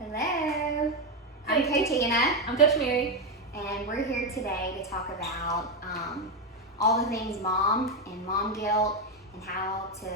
Hello, I'm Coach Anna, I'm Coach Mary. and we're here today to talk about all the things mom and mom guilt and how to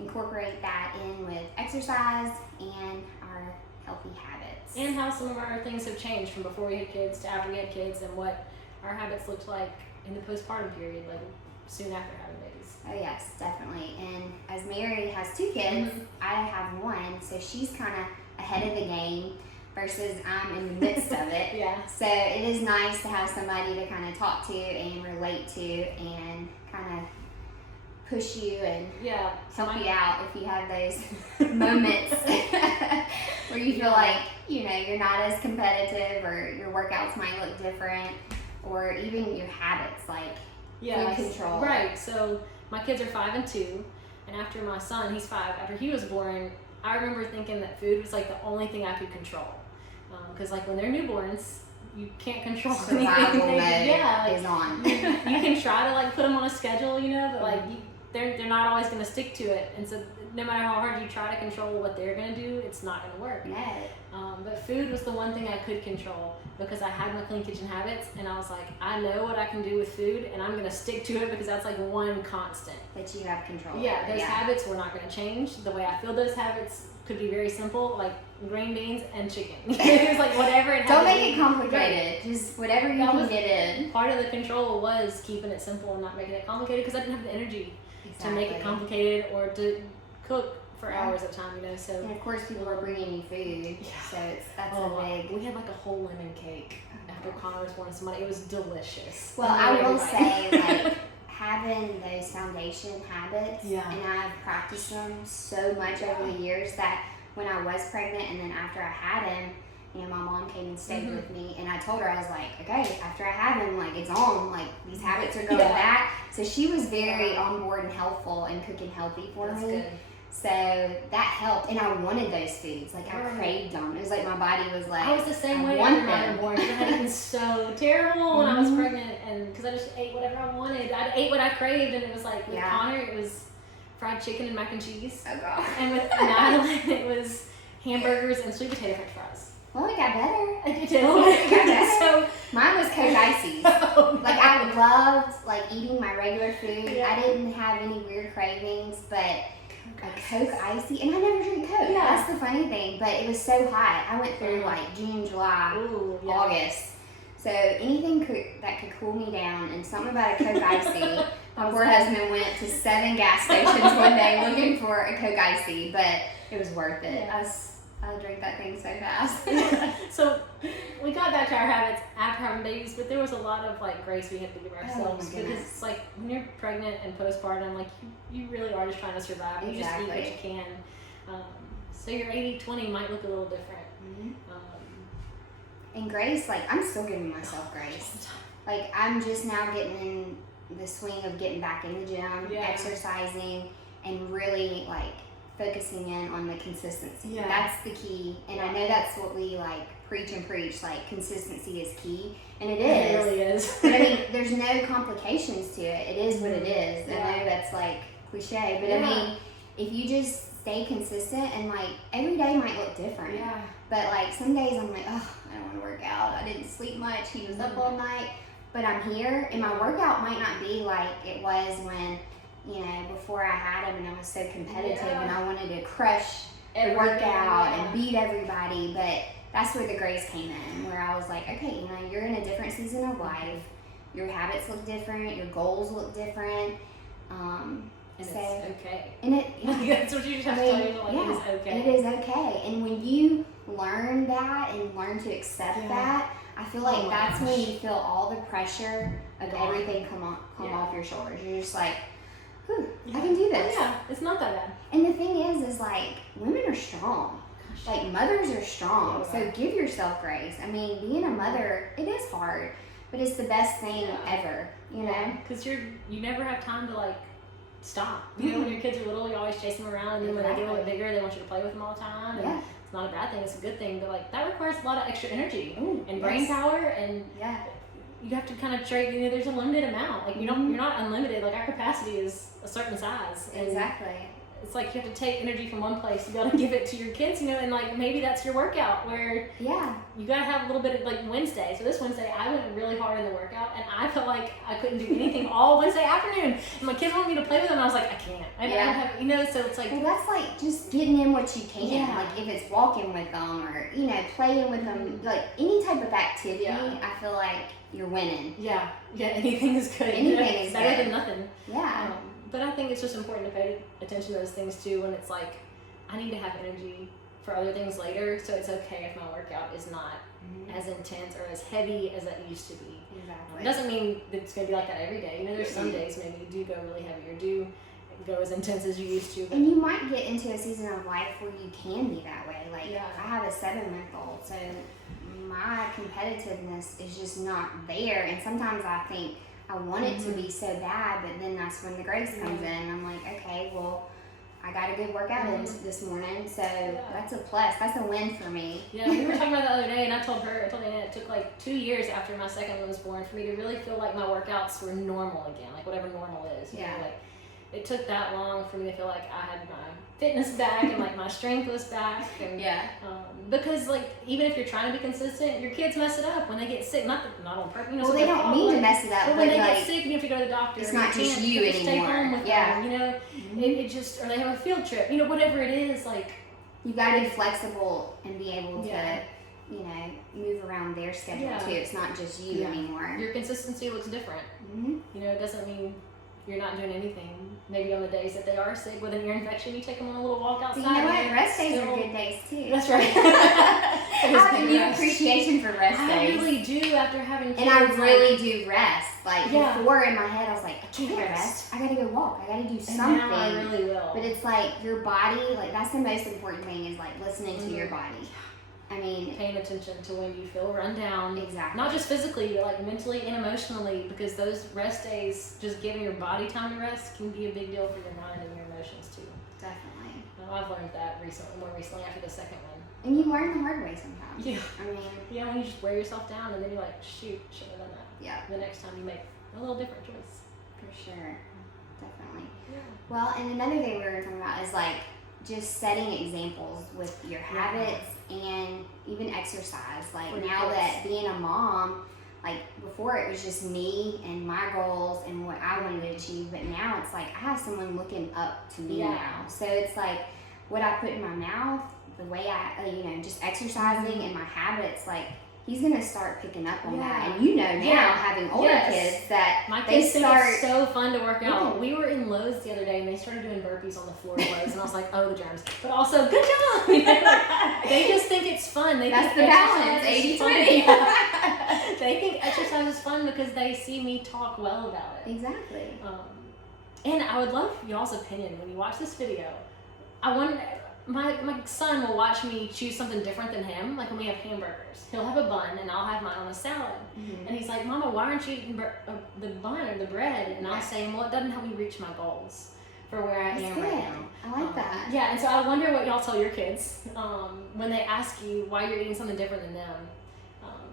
incorporate that in with exercise and our healthy habits. And how some of our things have changed from before we had kids to after we had kids, and what our habits looked like in the postpartum period, like soon after having babies. Oh yes, definitely. And as Mary has two kids, I have one, so she's kind of ahead of the game versus I'm in the midst of it. Yeah. So it is nice to have somebody to kind of talk to and relate to and kind of push you and help you out if you have those moments where you feel like, you're not as competitive or your workouts might look different or even your habits like food control. Right. So my kids are 5 and 2, and after my son, he's 5, after he was born, I remember thinking that food was like the only thing I could control. Because like when they're newborns, you can't control Survival anything. mode is on. you can try to like put them on a schedule, but like they're not always going to stick to it. And so no matter how hard you try to control what they're going to do, it's not going to work. No. But food was the one thing I could control because I had my clean kitchen habits, and I was like, I know what I can do with food, and I'm going to stick to it because that's like one constant. That you have control Yeah, over. Habits were not going to change. The way I feel those habits could be very simple, like green beans and chicken. It was like whatever it had. Don't make it complicated. Just whatever you can get in. Part of the control was keeping it simple and not making it complicated because I didn't have the energy to make it complicated or to cook for hours at a time, So and of course people are bringing you food, so that's a big. We had like a whole lemon cake after Connor was born. It was delicious. Well, I will say, like having those foundation habits, and I've practiced them so much over the years that when I was pregnant and then after I had him, my mom came and stayed with me, and I told her, I was like, okay, after I have him, like it's on, like these habits are going back. So she was very on board and helpful and cooking healthy for me. Good. So that helped, and I wanted those foods. Like I craved them. It was like my body was like, I was the same way want after Connor was born. I had eaten so terrible when I was pregnant, and because I just ate whatever I wanted. I ate what I craved, and it was like with Connor, it was fried chicken and mac and cheese. Oh god. And with Madeline, it was hamburgers and sweet potato french fries. Well, it got better. It did. It got better. So mine was Coke Ices. Like I loved like eating my regular food. Yeah. I didn't have any weird cravings, but a Coke Icy, and I never drink Coke. Yeah. That's the funny thing. But it was so hot. I went through like June, July, August. So anything that could cool me down, and something about a Coke Icy. My poor husband went to 7 gas stations one day looking for a Coke Icy, but it was worth it. Yeah. I drank that thing so fast. So we got back to our habits after having babies, but there was a lot of like grace we had to give ourselves because it's like when you're pregnant and postpartum, like you really are just trying to survive. You just eat what you can. So your 80-20 might look a little different. And grace, like I'm still giving myself grace. Like I'm just now getting in the swing of getting back in the gym, exercising, and really like focusing in on the consistency. That's the key, and I know that's what we like preach and preach, like consistency is key, and it is. It really is. But I mean, there's no complications to it. It is what it is. I know that's like cliche, but I mean, if you just stay consistent, and like every day might look different. But like some days I'm like, oh, I don't want to work out. I didn't sleep much. He was up all night. But I'm here, and my workout might not be like it was when, before I had him, and I was so competitive, and I wanted to crush the workout and beat everybody. But that's where the grace came in, where I was like, okay, you're in a different season of life. Your habits look different. Your goals look different. And it's okay. And that's what you just have to tell you. Like, it is okay. It is okay. And when you learn that and learn to accept that, I feel like that's when you feel all the pressure of everything come off your shoulders. You're just like, whew, I can do this. Yeah, it's not that bad. And the thing is like, women are strong. Like, mothers are strong. So give yourself grace. I mean, being a mother, it is hard, but it's the best thing ever, Because you never have time to, like, stop. When your kids are little, you always chase them around, and then when they get a little bit bigger, they want you to play with them all the time. And it's not a bad thing, it's a good thing, but like that requires a lot of extra energy and brain power, and you have to kind of trade. There's a limited amount. Like you're not unlimited. Like our capacity is a certain size. And it's like you have to take energy from one place, you gotta give it to your kids, you know, and like maybe that's your workout where you gotta have a little bit of like Wednesday. So this Wednesday I went really hard in the workout and I felt like I couldn't do anything all Wednesday afternoon. And my kids wanted me to play with them and I was like, I can't. I don't have, you know, so it's like, well, that's like just getting in what you can. Like if it's walking with them or, you know, playing with them, like any type of activity, I feel like you're winning. Yeah, anything is good. Anything is better good. than nothing. Yeah. But I think it's just important to pay attention to those things too when it's like, I need to have energy for other things later, so it's okay if my workout is not as intense or as heavy as it used to be. Exactly. It doesn't mean that it's going to be like that every day. You know, there's some days maybe you do go really heavy or do go as intense as you used to. And you might get into a season of life where you can be that way. Like, I have a 7-month-old, so my competitiveness is just not there. And sometimes I think I want it to be so bad, but then that's when the grace comes in. I'm like, okay, well, I got a good workout in this morning, so that's a plus. That's a win for me. Yeah, we were talking about it the other day, and I told Anna it took like 2 years after my second one was born for me to really feel like my workouts were normal again, like whatever normal is. You know, like it took that long for me to feel like I had my fitness back and like my strength was back. And, because like even if you're trying to be consistent, your kids mess it up when they get sick. Not on purpose. You know, well, they don't mean to mess it up, but when they get sick, you have to go to the doctor. It's not just you anymore. Stay home with them, you know, it just, or they have a field trip. You know, whatever it is, like you got to be flexible and be able to, you know, move around their schedule too. It's not just you anymore. Your consistency looks different. You know, it doesn't mean you're not doing anything. Maybe on the days that they are sick with an ear infection, you take them on a little walk outside. So you know what? Rest days are good days too. That's right. I have a new appreciation for rest days. I really do after having kids. And I really do rest. Like before in my head, I was like, I can't rest. I gotta go walk. I gotta do something. And now I really will. But it's like your body, like that's the most important thing is like listening to your body. I mean, paying attention to when you feel run down. Exactly. Not just physically, but like mentally and emotionally, because those rest days, just giving your body time to rest, can be a big deal for your mind and your emotions too. Definitely. I've learned that more recently after the second one. And you learn the hard way sometimes. Yeah. I mean. Yeah, when you just wear yourself down and then you're like, shoot, should have done that. Yeah. The next time you make a little different choice. For sure. Definitely. Yeah. Well, and another thing we were talking about is like just setting examples with your habits and even exercise. Like now that being a mom, like before it was just me and my goals and what I wanted to achieve, but now it's like I have someone looking up to me now. So it's like what I put in my mouth, the way I, you know, just exercising and my habits, like he's gonna start picking up on that. And you know now, having older kids, that my kids they start. It's so fun to work out. We were in Lowe's the other day and they started doing burpees on the floor of Lowe's, and I was like, oh, the germs. But also, good job. You know, like, they just think it's fun. That's the balance, 80-20. They think exercise is fun because they see me talk well about it. Exactly. And I would love y'all's opinion when you watch this video. I wonder. My son will watch me choose something different than him. Like when we have hamburgers, he'll have a bun and I'll have mine on a salad. And he's like, Mama, why aren't you eating the bun or the bread? And I'll say, well, it doesn't help me reach my goals for where I am right now. I like that. Yeah, and so I wonder what y'all tell your kids when they ask you why you're eating something different than them.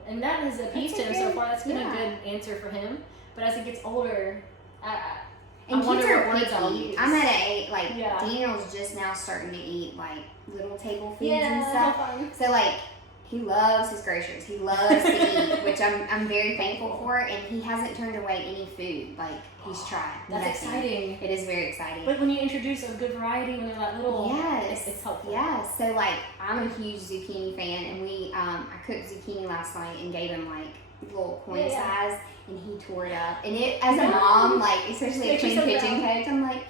And that has appeased him so far. That's been a good answer for him. But as he gets older, and I kids are picky. I'll use. I'm at an age, like, Daniel's just now starting to eat, like, little table foods and stuff. So, like, he loves his groceries. He loves to eat, which I'm very thankful for. And he hasn't turned away any food. Like, he's tried. That's exciting. It is very exciting. But when you introduce a good variety when they're that little, it's helpful. Yeah. So, like, I'm a huge zucchini fan. And I cooked zucchini last night and gave him, like, little coin size. And he tore it up. And it, as a mom, like, especially a clean kitchen coach, I'm like, and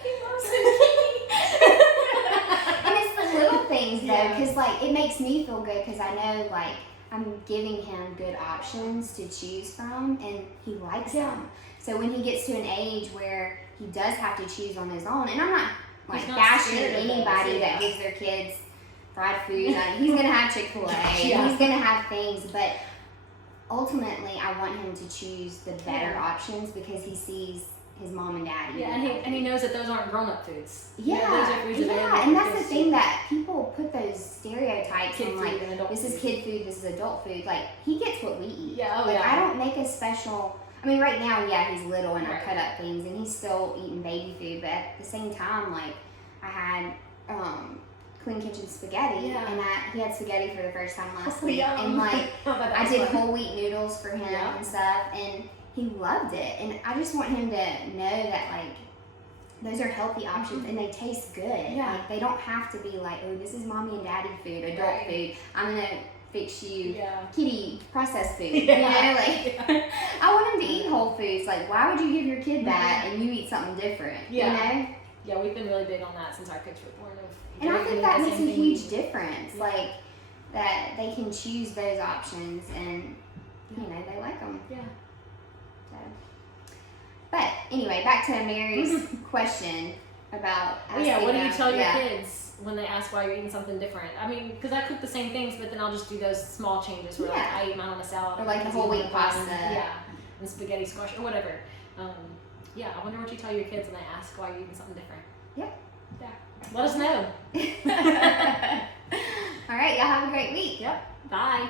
it's the little things, though, because, like, it makes me feel good because I know, like, I'm giving him good options to choose from, and he likes them. So when he gets to an age where he does have to choose on his own, and I'm not, like, bashing anybody that gives their kids fried food. He's going to have Chick-fil-A, and he's going to have things, but ultimately, I want him to choose the better options because he sees his mom and dad. Yeah, and he knows that those aren't grown-up foods. Yeah, those are foods and that's the thing that people put those stereotypes kid on, food like, and adult this food. is kid food, this is adult food. Like, he gets what we eat. Yeah, I don't make a special. I mean, right now, he's little and I cut up things and he's still eating baby food, but at the same time, like, I had Clean Kitchen spaghetti, and he had spaghetti for the first time last week, and like I did whole wheat noodles for him and stuff, and he loved it. And I just want him to know that like those are healthy options and they taste good. Like they don't have to be like, oh, this is mommy and daddy food, adult food. I'm gonna fix you kitty processed food. You know, like I want him to eat whole foods. Like, why would you give your kid that and you eat something different? You know? Yeah, we've been really big on that since our kids were born. And I think that makes a huge difference. Like that they can choose those options and you know they like them. Yeah. So, but anyway, back to Mary's question about. What do you tell your kids when they ask why you're eating something different? I mean, because I cook the same things, but then I'll just do those small changes where like I eat mine on a salad, or like a whole wheat pasta, and spaghetti squash or whatever. I wonder what you tell your kids when they ask why you're eating something different. Yep. Yeah. Let us know. All right, y'all have a great week. Yep. Bye.